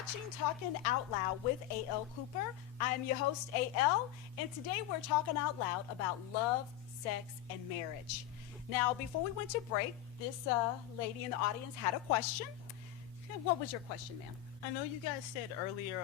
watching Talking Out Loud with A.L. Cooper. I'm your host, A.L., and today we're talking out loud about love, sex, and marriage. Now, before we went to break, this lady in the audience had a question. What was your question, ma'am? I know you guys said earlier,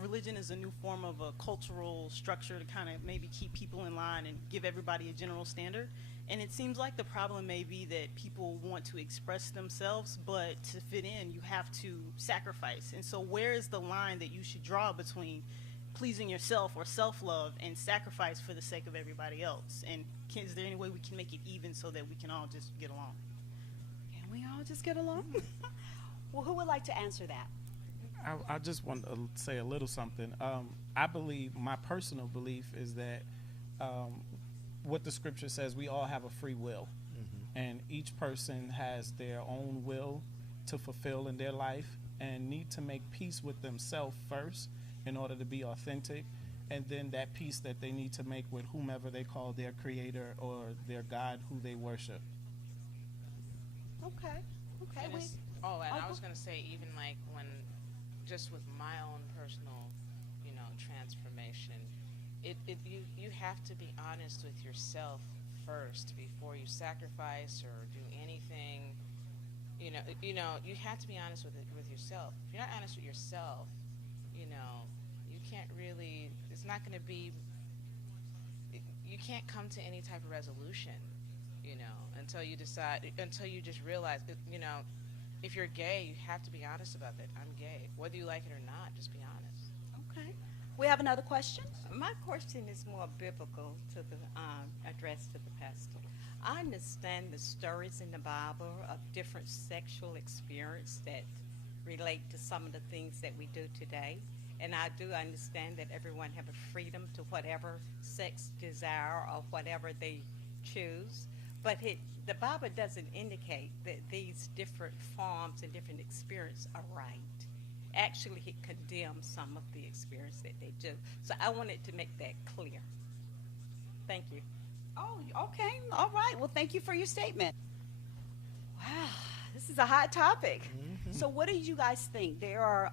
religion is a new form of a cultural structure to kind of maybe keep people in line and give everybody a general standard. And it seems like the problem may be that people want to express themselves, but to fit in, you have to sacrifice. And so, where is the line that you should draw between pleasing yourself or self-love and sacrifice for the sake of everybody else? And is there any way we can make it even so that we can all just get along? Can we all just get along? Well, who would like to answer that? I just want to say a little something. I believe, my personal belief is that what the scripture says, we all have a free will. And each person has their own will to fulfill in their life and need to make peace with themselves first in order to be authentic. And then that peace that they need to make with whomever they call their creator or their God who they worship. Okay. And I was going to say, even like when, just with my own personal, transformation, you have to be honest with yourself first before you sacrifice or do anything. You have to be honest with yourself. If you're not honest with yourself, you can't really. It's not going to be. You can't come to any type of resolution, until you decide. Until you just realize, if you're gay, you have to be honest about that. I'm gay, whether you like it or not. Just be honest. Okay. We have another question. My question is more biblical to the address to the pastor. I understand the stories in the Bible of different sexual experience that relate to some of the things that we do today. And I do understand that everyone have a freedom to whatever sex desire or whatever they choose. But the Bible doesn't indicate that these different forms and different experiences are right. Actually, it condemns some of the experience that they do. So I wanted to make that clear. Thank you. Oh, okay. All right. Well, thank you for your statement. Wow, this is a hot topic. So what do you guys think? There are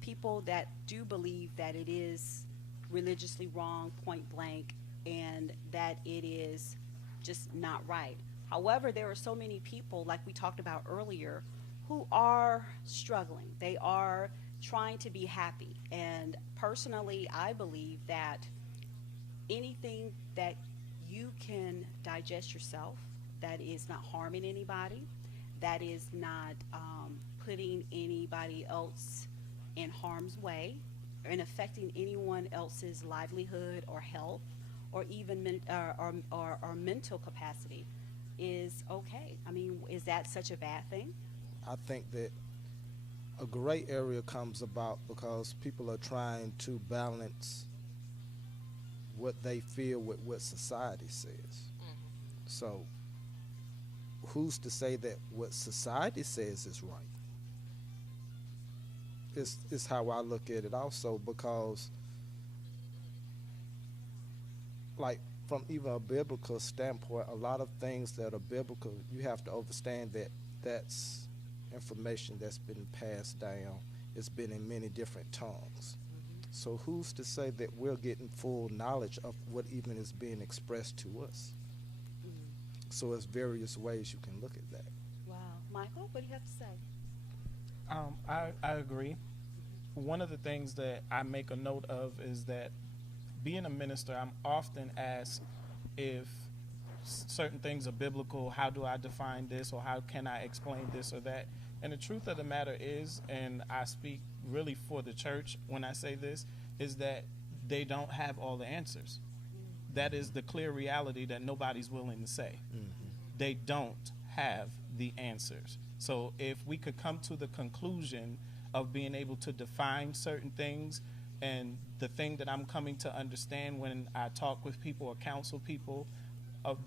people that do believe that it is religiously wrong, point blank, and that it is just not right. However, there are so many people, like we talked about earlier, who are struggling. They are trying to be happy. And personally, I believe that anything that you can digest yourself, that is not harming anybody, that is not putting anybody else in harm's way and affecting anyone else's livelihood or health or even or mental capacity is okay. I mean, is that such a bad thing? I think that a gray area comes about because people are trying to balance what they feel with what society says. So who's to say that what society says is right? It's how I look at it also, because like from even a biblical standpoint, a lot of things that are biblical, you have to understand that that's information that's been passed down. It's been in many different tongues. So who's to say that we're getting full knowledge of what even is being expressed to us? So there's various ways you can look at that. Wow. Michael, what do you have to say? I agree. One of the things that I make a note of is that being a minister, I'm often asked if certain things are biblical, how do I define this, or how can I explain this or that? And the truth of the matter is, and I speak really for the church when I say this, is that they don't have all the answers. That is the clear reality that nobody's willing to say. They don't have the answers. So if we could come to the conclusion of being able to define certain things, and the thing that I'm coming to understand when I talk with people or counsel people,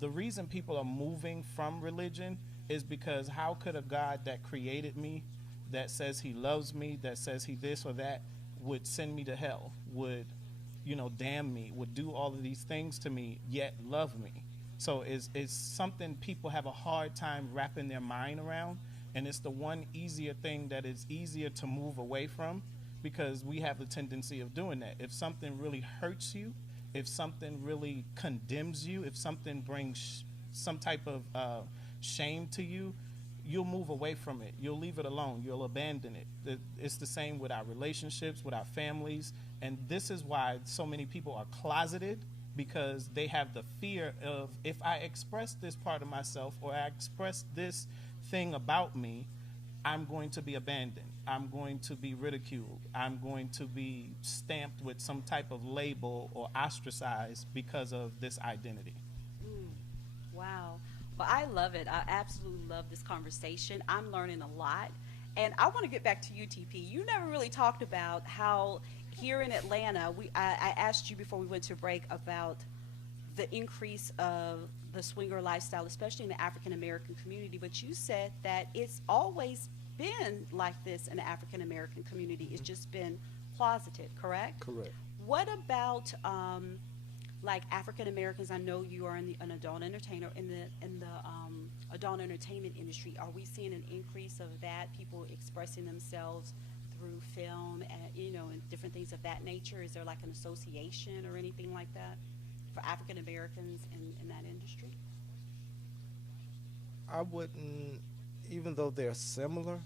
the reason people are moving from religion is because how could a God that created me, that says he loves me, that says he this or that, would send me to hell, would, damn me, would do all of these things to me, yet love me? So it's something people have a hard time wrapping their mind around. And it's the one easier thing that is easier to move away from, because we have the tendency of doing that. If something really hurts you, if something really condemns you, if something brings some type of shame to you, you'll move away from it. You'll leave it alone. You'll abandon it. It's the same with our relationships, with our families. And this is why so many people are closeted, because they have the fear of, if I express this part of myself or I express this thing about me, I'm going to be abandoned. I'm going to be ridiculed. I'm going to be stamped with some type of label or ostracized because of this identity. Wow. Well, I love it. I absolutely love this conversation. I'm learning a lot. And I want to get back to UTP. You never really talked about how here in Atlanta, I asked you before we went to break about the increase of the swinger lifestyle, especially in the African American community. But you said that it's always been like this in the African American community. It's just been closeted, correct? Correct. What about like African Americans? I know you are an adult entertainer in the adult entertainment industry. Are we seeing an increase of that? People expressing themselves through film, and and different things of that nature. Is there like an association or anything like that for African Americans in that industry? I wouldn't, even though they're similar,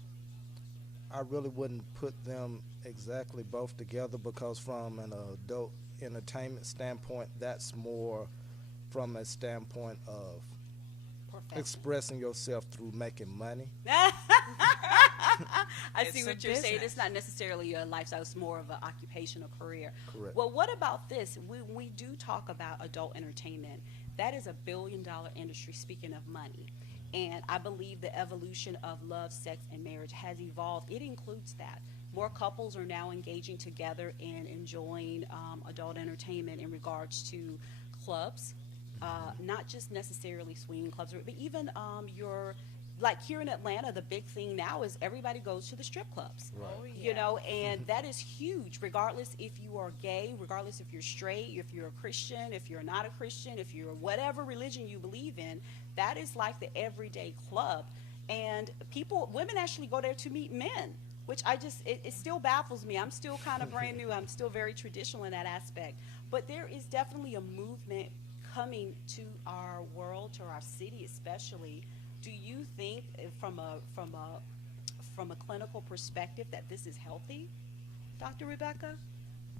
I really wouldn't put them exactly both together, because from an adult entertainment standpoint, that's more from a standpoint of expressing yourself through making money. I see It's what a you're saying. business. It's not necessarily a lifestyle. It's more of an occupational career. Correct. Well, what about this? We do talk about adult entertainment. That is a billion-dollar industry, speaking of money. And I believe the evolution of love, sex, and marriage has evolved. It includes that. More couples are now engaging together and enjoying adult entertainment in regards to clubs, not just necessarily swinging clubs, but even like here in Atlanta, the big thing now is everybody goes to the strip clubs. Right. Oh, yeah. And that is huge, regardless if you are gay, regardless if you're straight, if you're a Christian, if you're not a Christian, if you're whatever religion you believe in, that is like the everyday club. And women actually go there to meet men, which it still baffles me. I'm still kind of brand new. I'm still very traditional in that aspect. But there is definitely a movement coming to our world, to our city especially. Do you think from a clinical perspective that this is healthy, Dr. Rebecca?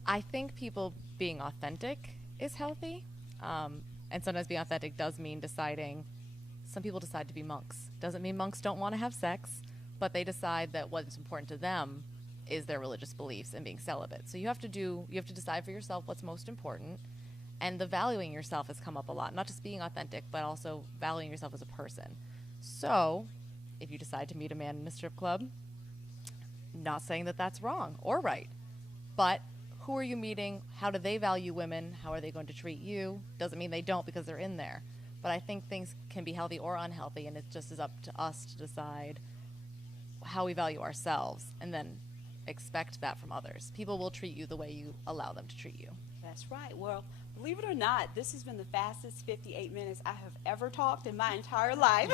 I think people being authentic is healthy. And sometimes being authentic does mean deciding. Some people decide to be monks. Doesn't mean monks don't want to have sex, but they decide that what's important to them is their religious beliefs and being celibate. So you have to decide for yourself what's most important. And the valuing yourself has come up a lot. Not just being authentic, but also valuing yourself as a person. So if you decide to meet a man in a strip club, not saying that that's wrong or right, but who are you meeting? How do they value women? How are they going to treat you? Doesn't mean they don't because they're in there. But I think things can be healthy or unhealthy, and it just is up to us to decide how we value ourselves and then expect that from others. People will treat you the way you allow them to treat you. That's right. Well, believe it or not, this has been the fastest 58 minutes I have ever talked in my entire life.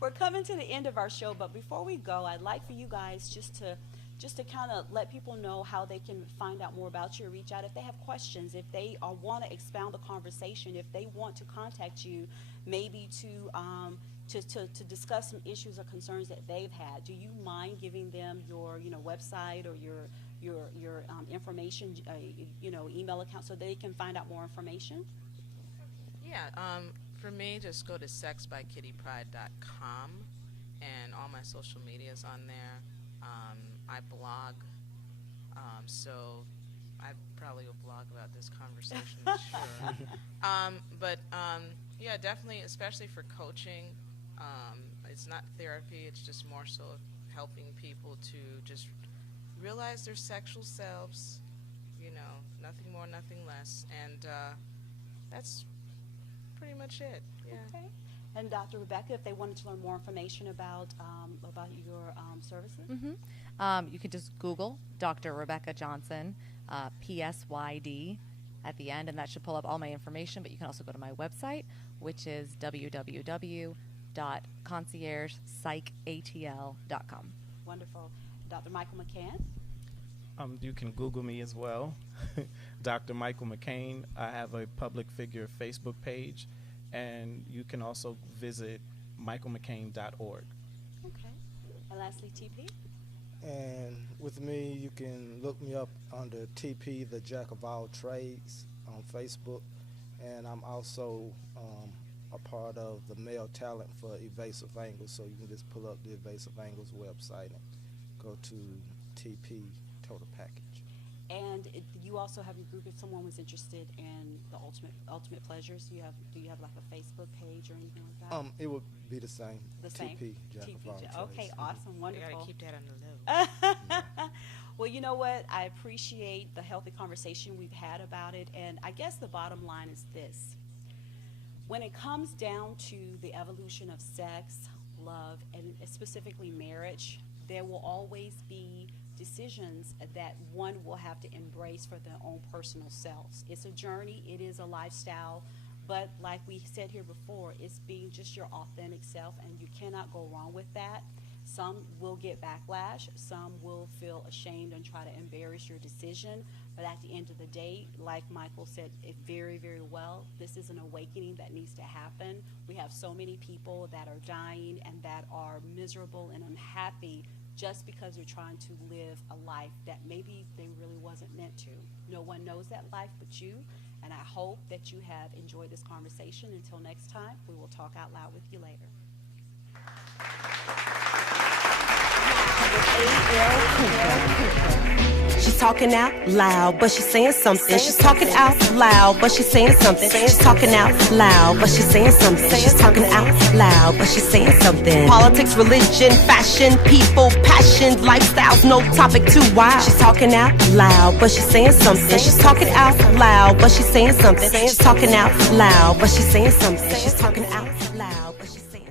We're coming to the end of our show, but before we go, I'd like for you guys just to kind of let people know how they can find out more about you, reach out if they have questions, if they want to expound the conversation, if they want to contact you, maybe to discuss some issues or concerns that they've had. Do you mind giving them your website or your information, email account, so they can find out more information? Yeah, for me, just go to sexbykittypride.com, and all my social media is on there. I blog, so I probably will blog about this conversation, sure. Yeah, definitely, especially for coaching. It's not therapy, it's just more so helping people to just realize their sexual selves, nothing more, nothing less. And that's pretty much it. Yeah. Okay. And Dr. Rebecca, if they wanted to learn more information about your services? You can just Google Dr. Rebecca Johnson, PSYD at the end, and that should pull up all my information. But you can also go to my website, which is www.rebeccajohnson.com. www.conciergepsychatl.com. Wonderful. Dr. Michael McCann? You can Google me as well, Dr. Michael McCain. I have a public figure Facebook page, and you can also visit michaelmccain.org. Okay. And lastly, TP? And with me, you can look me up under TP, the Jack of All Trades, on Facebook. And I'm also a part of the male talent for Evasive Angles, so you can just pull up the Evasive Angles website and go to TP Total Package. And you also have your group if someone was interested in the ultimate pleasures. Do you have like a Facebook page or anything like that? It would be the same. The same? TP Jack of All Trades. Okay, awesome, You wonderful. gotta keep that on the low. Well, you know what? I appreciate the healthy conversation we've had about it, and I guess the bottom line is this. When it comes down to the evolution of sex, love, and specifically marriage, there will always be decisions that one will have to embrace for their own personal selves. It's a journey, it is a lifestyle, but like we said here before, it's being just your authentic self, and you cannot go wrong with that. Some will get backlash, some will feel ashamed and try to embarrass your decision, but at the end of the day, like Michael said it very, very well, this is an awakening that needs to happen. We have so many people that are dying and that are miserable and unhappy just because they're trying to live a life that maybe they really wasn't meant to. No one knows that life but you, and I hope that you have enjoyed this conversation. Until next time, we will talk out loud with you later. She's talking out loud, but she's saying something. She's talking out loud, but she's saying something. She's talking out loud, but she's saying something. She's talking out loud, but she's saying something. Politics, religion, fashion, people, passion, lifestyles, no topic too wild. She's talking out loud, but she's saying something. She's talking out loud, but she's saying something. She's talking out loud, but she's saying something. She's talking out loud, but she's saying something.